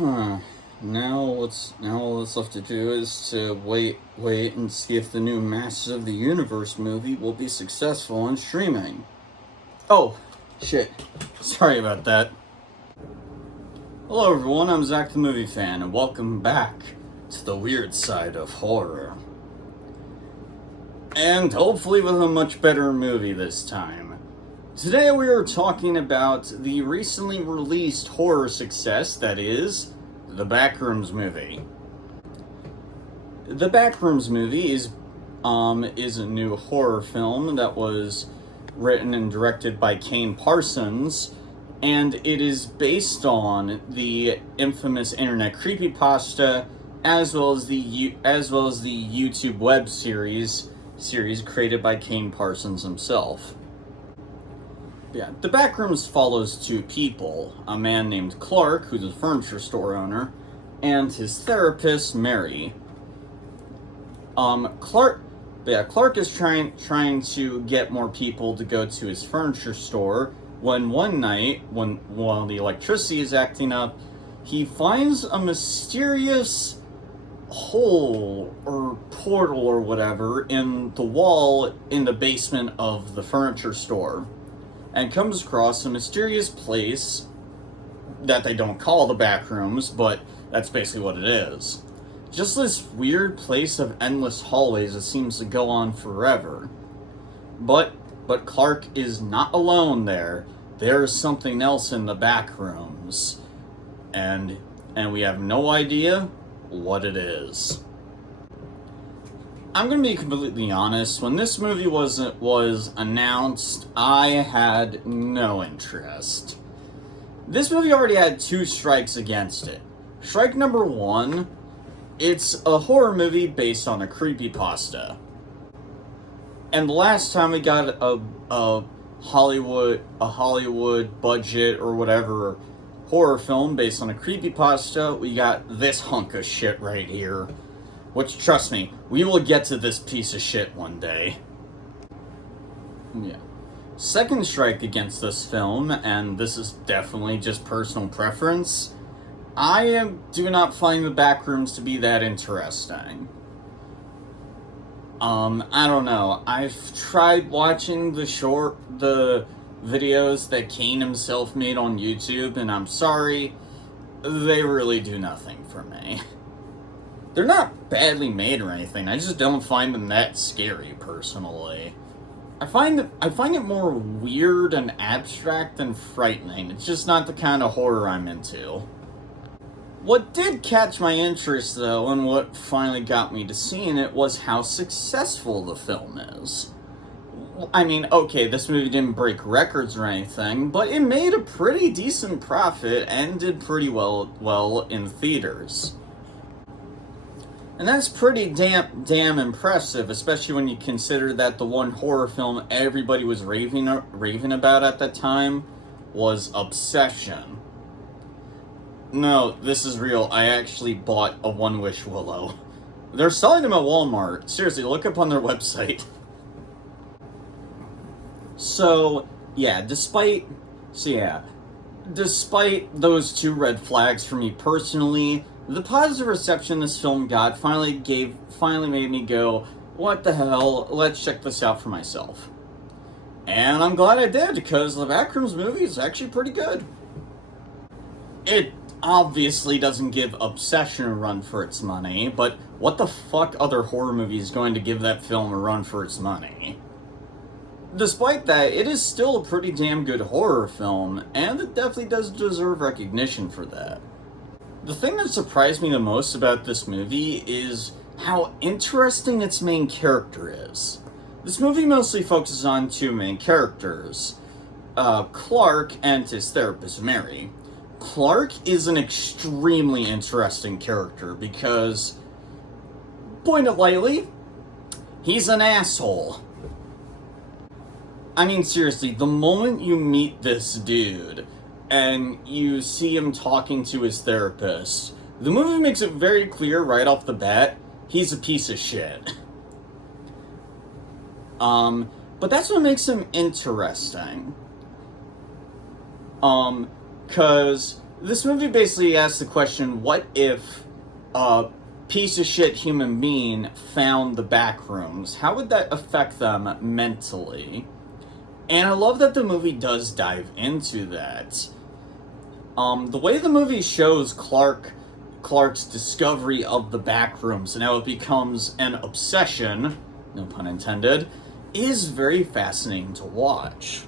Huh. Now all that's left to do is to wait and see if the new Masters of the Universe movie will be successful in streaming. Oh, shit. Sorry about that. Hello everyone, I'm Zach the Movie Fan, and welcome back to the weird side of horror. And hopefully with a much better movie this time. Today we are talking about the recently released horror success that is the Backrooms movie. The Backrooms movie is a new horror film that was written and directed by Kane Parsons, and it is based on the infamous internet creepypasta as well as the YouTube web series created by Kane Parsons himself. Yeah, the Backrooms follows two people, a man named Clark, who's a furniture store owner, and his therapist, Mary. Clark is trying to get more people to go to his furniture store when one night, while the electricity is acting up, he finds a mysterious hole or portal or whatever in the wall in the basement of the furniture store, and comes across a mysterious place that they don't call the Backrooms, but that's basically what it is. Just this weird place of endless hallways that seems to go on forever. But Clark is not alone there. There's something else in the Backrooms. And we have no idea what it is. I'm gonna be completely honest, when this movie was announced, I had no interest. This movie already had two strikes against it. Strike number one, it's a horror movie based on a creepypasta. And the last time we got a Hollywood budget or whatever horror film based on a creepypasta, we got this hunk of shit right here. Which, trust me, we will get to this piece of shit one day. Yeah. Second strike against this film, and this is definitely just personal preference, I do not find the Backrooms to be that interesting. I don't know. I've tried watching the videos that Kane himself made on YouTube, and I'm sorry, they really do nothing for me. They're not badly made or anything, I just don't find them that scary, personally. I find it more weird and abstract than frightening. It's just not the kind of horror I'm into. What did catch my interest, though, and what finally got me to seeing it, was how successful the film is. I mean, okay, this movie didn't break records or anything, but it made a pretty decent profit and did pretty well in theaters. And that's pretty damn impressive, especially when you consider that the one horror film everybody was raving about at that time was Obsession. No, this is real. I actually bought a One Wish Willow. They're selling them at Walmart. Seriously, look up on their website. So, despite those two red flags for me personally, the positive reception this film got finally made me go, what the hell, let's check this out for myself. And I'm glad I did, because the Backrooms movie is actually pretty good. It obviously doesn't give Obsession a run for its money, but what the fuck other horror movie is going to give that film a run for its money? Despite that, it is still a pretty damn good horror film, and it definitely does deserve recognition for that. The thing that surprised me the most about this movie is how interesting its main character is. This movie mostly focuses on two main characters, Clark and his therapist, Mary. Clark is an extremely interesting character because, point it lightly, he's an asshole. I mean, seriously, the moment you meet this dude and you see him talking to his therapist, the movie makes it very clear right off the bat, he's a piece of shit. But that's what makes him interesting. 'Cause this movie basically asks the question, what if a piece of shit human being found the Backrooms? How would that affect them mentally? And I love that the movie does dive into that. The way the movie shows Clark's discovery of the Backrooms and how it becomes an obsession, no pun intended, is very fascinating to watch.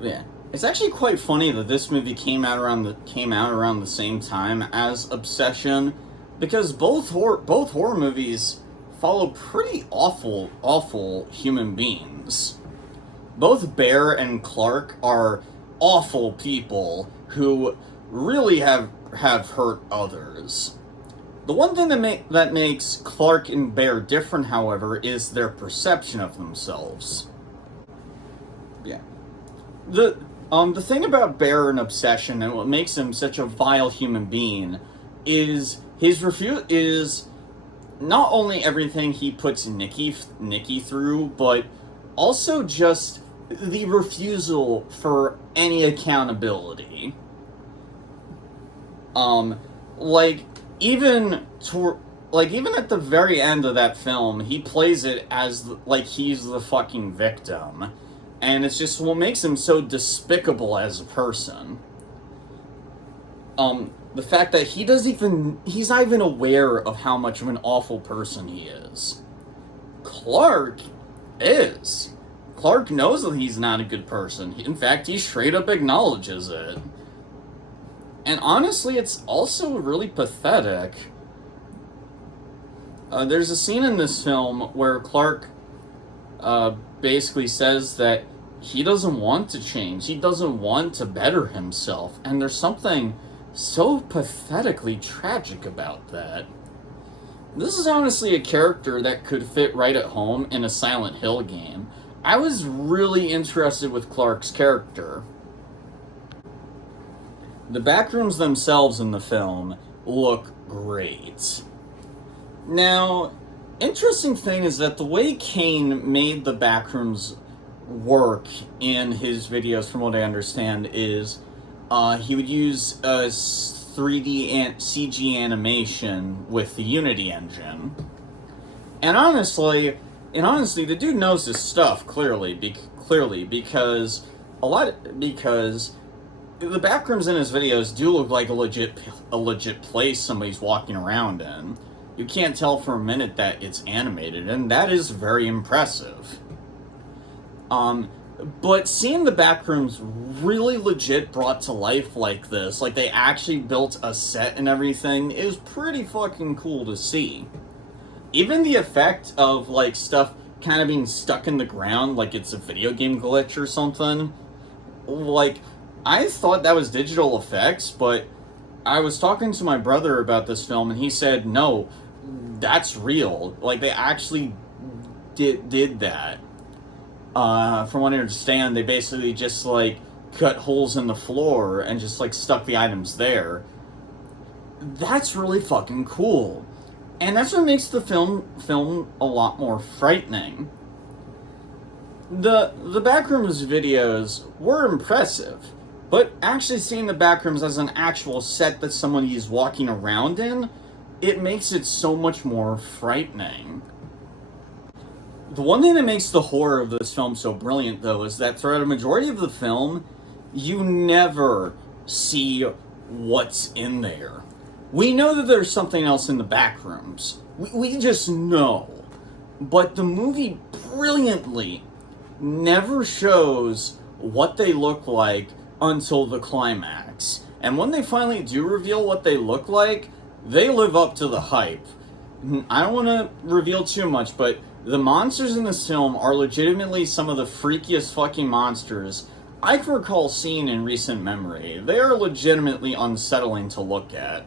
Yeah. It's actually quite funny that this movie came out around the same time as Obsession, because both horror movies follow pretty awful human beings. Both Bear and Clark are awful people who really have hurt others. The one thing that makes Clark and Bear different, however, is their perception of themselves. Yeah. The thing about Bear and Obsession and what makes him such a vile human being is is not only everything he puts Nikki through, but also just the refusal for any accountability. Even at the very end of that film, he plays it as like he's the fucking victim. And it's just what makes him so despicable as a person. The fact that he's not even aware of how much of an awful person he is. Clark is. Clark knows that he's not a good person. In fact, he straight up acknowledges it. And honestly, it's also really pathetic. There's a scene in this film where Clark basically says that he doesn't want to change. He doesn't want to better himself. And there's something so pathetically tragic about that. This is honestly a character that could fit right at home in a Silent Hill game. I was really interested with Clark's character. The Backrooms themselves in the film look great. Now, interesting thing is that the way Kane made the Backrooms work in his videos, from what I understand, is he would use 3D and CG animation with the Unity engine. And honestly, the dude knows his stuff clearly because the Backrooms in his videos do look like a legit place somebody's walking around in. You can't tell for a minute that it's animated, and that is very impressive. But seeing the Backrooms really legit brought to life like this, like they actually built a set and everything, is pretty fucking cool to see. Even the effect of, like, stuff kind of being stuck in the ground, like it's a video game glitch or something, like, I thought that was digital effects, but I was talking to my brother about this film, and he said, no, that's real. Like, they actually did that. From what I understand, they basically just, like, cut holes in the floor and just, like, stuck the items there. That's really fucking cool. And that's what makes the film a lot more frightening. The Backrooms videos were impressive, but actually seeing the Backrooms as an actual set that somebody is walking around in, it makes it so much more frightening. The one thing that makes the horror of this film so brilliant, though, is that throughout a majority of the film, you never see what's in there. We know that there's something else in the Backrooms. We just know. But the movie brilliantly never shows what they look like until the climax. And when they finally do reveal what they look like, they live up to the hype. I don't want to reveal too much, but the monsters in this film are legitimately some of the freakiest fucking monsters I can recall seeing in recent memory. They are legitimately unsettling to look at.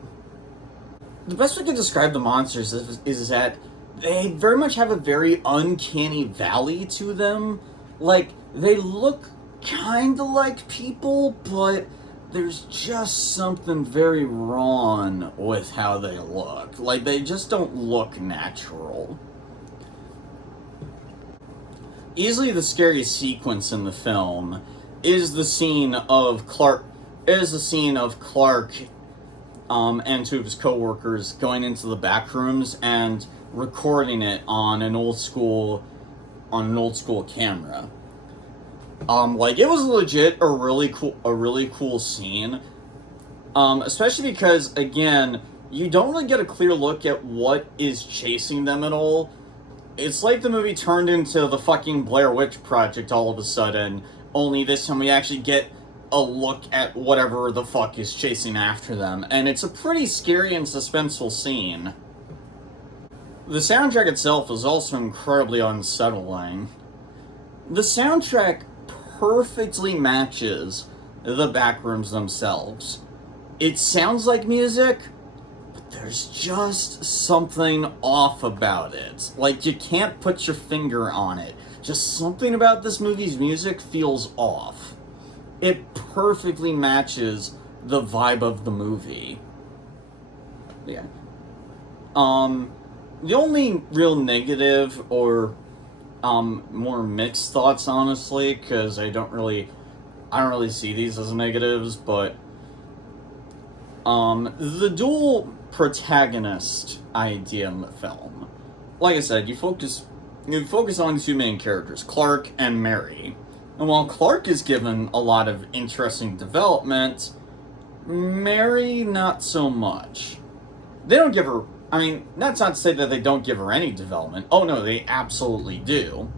The best way to describe the monsters is that they very much have a very uncanny valley to them. Like, they look kinda like people, but there's just something very wrong with how they look. Like, they just don't look natural. Easily the scariest sequence in the film is the scene of Clark is a scene of Clark and two of his co-workers going into the Backrooms and recording it on an old school camera. Like, it was legit a really cool scene. Especially because, again, you don't really get a clear look at what is chasing them at all. It's like the movie turned into the fucking Blair Witch Project all of a sudden, only this time we actually get a look at whatever the fuck is chasing after them, and it's a pretty scary and suspenseful scene. The soundtrack itself is also incredibly unsettling. The soundtrack perfectly matches the Backrooms themselves. It sounds like music, but there's just something off about it. Like, you can't put your finger on it. Just something about this movie's music feels off. It perfectly matches the vibe of the movie. Yeah. The only real negative or more mixed thoughts, honestly, because I don't really see these as negatives, but the dual protagonist idea in the film. Like I said, you focus on two main characters, Clark and Mary. And while Clark is given a lot of interesting development, Mary not so much. They don't give her, I mean, that's not to say that they don't give her any development. Oh no, they absolutely do.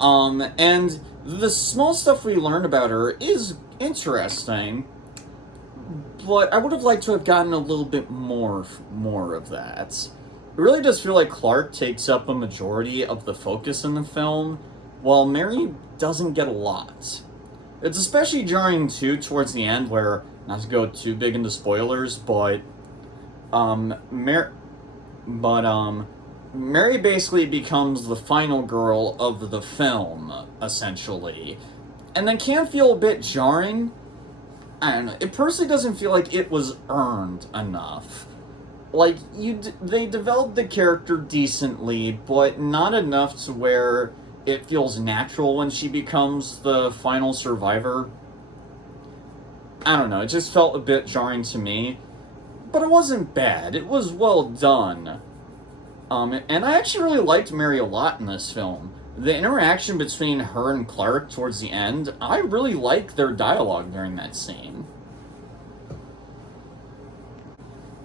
And the small stuff we learn about her is interesting, but I would have liked to have gotten a little bit more of that. It really does feel like Clark takes up a majority of the focus in the film, while Mary doesn't get a lot. It's especially jarring, too, towards the end, where, not to go too big into spoilers, but Mary basically becomes the final girl of the film, essentially. And that can feel a bit jarring. I don't know, it personally doesn't feel like it was earned enough. Like, they developed the character decently, but not enough to where it feels natural when she becomes the final survivor. I don't know, it just felt a bit jarring to me. But it wasn't bad, it was well done. And I actually really liked Mary a lot in this film. The interaction between her and Clark towards the end, I really liked their dialogue during that scene.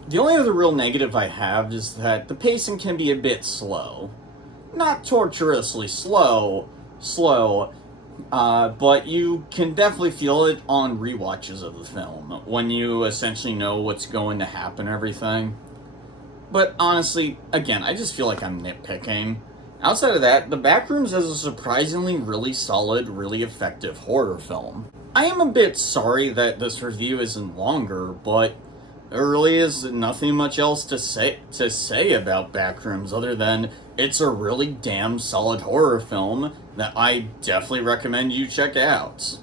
The only other real negative I have is that the pacing can be a bit slow. Not torturously slow, but you can definitely feel it on rewatches of the film, when you essentially know what's going to happen and everything. But honestly, again, I just feel like I'm nitpicking. Outside of that, The Backrooms is a surprisingly really solid, really effective horror film. I am a bit sorry that this review isn't longer, but there really is nothing much else to say about Backrooms other than it's a really damn solid horror film that I definitely recommend you check out.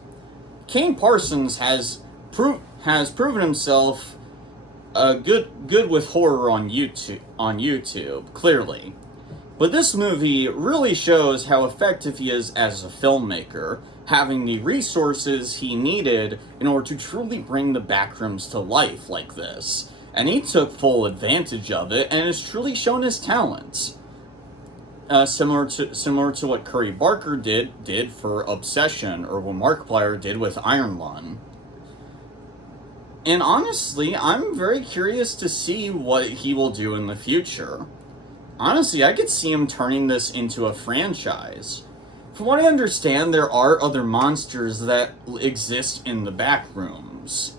Kane Parsons has proven himself good with horror on YouTube, clearly. But this movie really shows how effective he is as a filmmaker, having the resources he needed in order to truly bring the Backrooms to life like this. And he took full advantage of it and has truly shown his talents. Similar to what Curry Barker did for Obsession, or what Markiplier did with Iron Lung. And honestly, I'm very curious to see what he will do in the future. Honestly, I could see him turning this into a franchise. From what I understand, there are other monsters that exist in the Backrooms.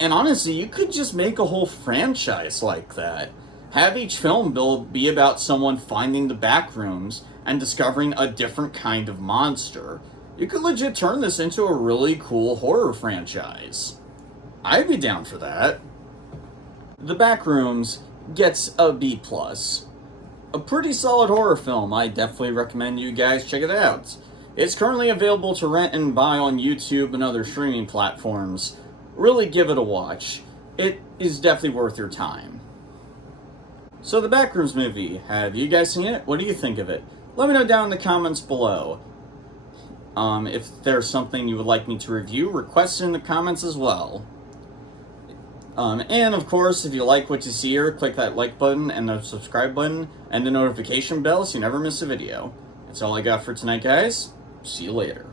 And honestly, you could just make a whole franchise like that. Have each film be about someone finding the Backrooms and discovering a different kind of monster. You could legit turn this into a really cool horror franchise. I'd be down for that. The Backrooms gets a B+. A pretty solid horror film. I definitely recommend you guys check it out. It's currently available to rent and buy on YouTube and other streaming platforms. Really give it a watch. It is definitely worth your time. So the Backrooms movie, have you guys seen it? What do you think of it? Let me know down in the comments below. If there's something you would like me to review, request it in the comments as well. And of course, if you like what you see here, click that like button and the subscribe button and the notification bell so you never miss a video. That's all I got for tonight, guys. See you later.